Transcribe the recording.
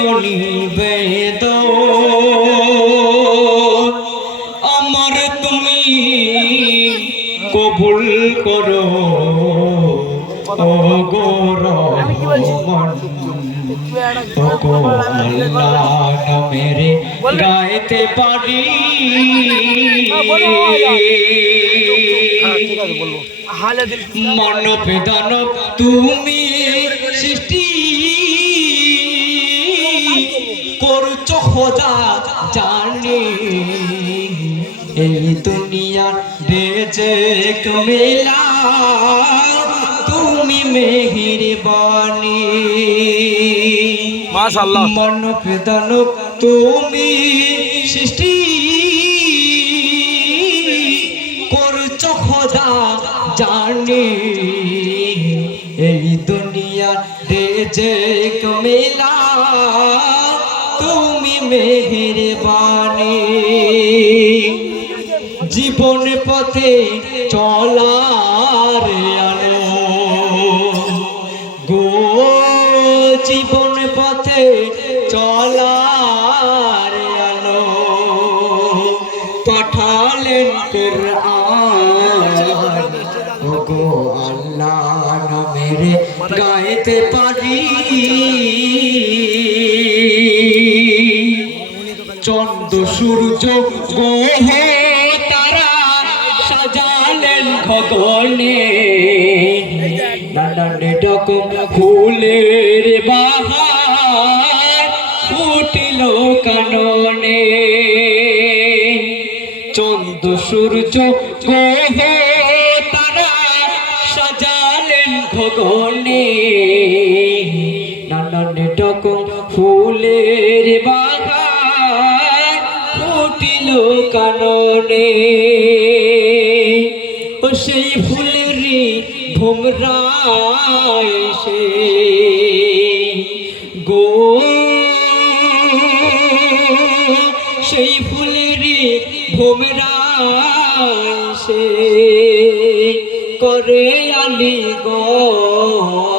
তো নিবেদন আমার তুমি কবুল করো ও গো রহমান ও গো আল্লাহ নামেরে গাইতে পারি মানব দানব তুমি সৃষ্টি করছো খোদা জানে এই দুনিয়া রেজেক মেলা তুমি মেহেরবানি মাশাআল্লাহ মানব দানব তুমি সৃষ্টি করছো খোদা জানে এই দুনিয়া রেজেক মেলা তুমি মেহেরবানি জীবন পথে চলার আলো গো জীবন পথে চলার আলো পাঠালেন কুরআন ও গো আল্লাহ নামেরে গাইতে পারি চন্দ্র সূর্য গ্রহ তারা সাজালেন গগনে নানান রকম ফুলের বাহার ফুটিল কাননে চন্দ্র সূর্য গ্রহ তারা সাজালেন গগনে নানান রকম ফুলের বাহার ফুটিল কাননে ও সেই ফুলেরই ভোমরায় সে গো সেই ফুলেরই ভোমরায় সে করে আলী গো